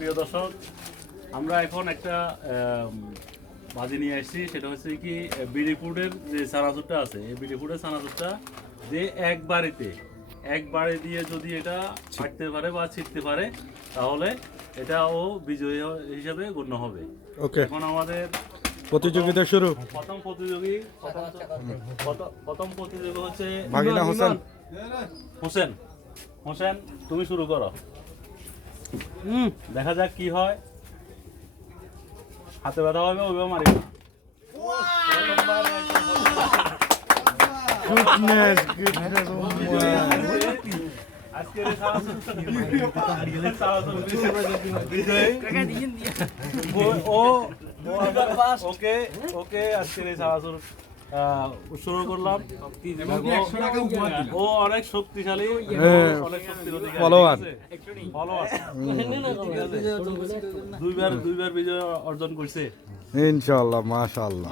প্রিয় দর্শক, আমরা এখন একটা বাজি নিয়ে আসছি। সেটা হচ্ছে কি বিডিফুডের যে চানাচুরটা আছে, এই বিডিফুডের চানাচুরটা যে এক বাড়ি দিয়ে যদি এটা ছাড়তে পারে বা ছিটতে পারে, তাহলে এটা ও বিজয়ী হিসেবে গণ্য হবে। ওকে, এখন আমাদের প্রতিযোগিতা শুরু। প্রথম প্রতিযোগী হচ্ছে ভাগিনা হোসেন। হোসেন, তুমি শুরু করো। দেখা যাক কি হয়। হাতে ব্যথা হবে, ওইভাবে মারি না। আজকের এই ওকে আজকের এই চানাচুর উৎসর্গ করলাম। ও অনেক শক্তিশালী, অনেক শক্তির অধিকারী। ফলোয়ার। দুইবার বিজয় অর্জন করছে। ইনশাআল্লাহ, মাশাআল্লাহ।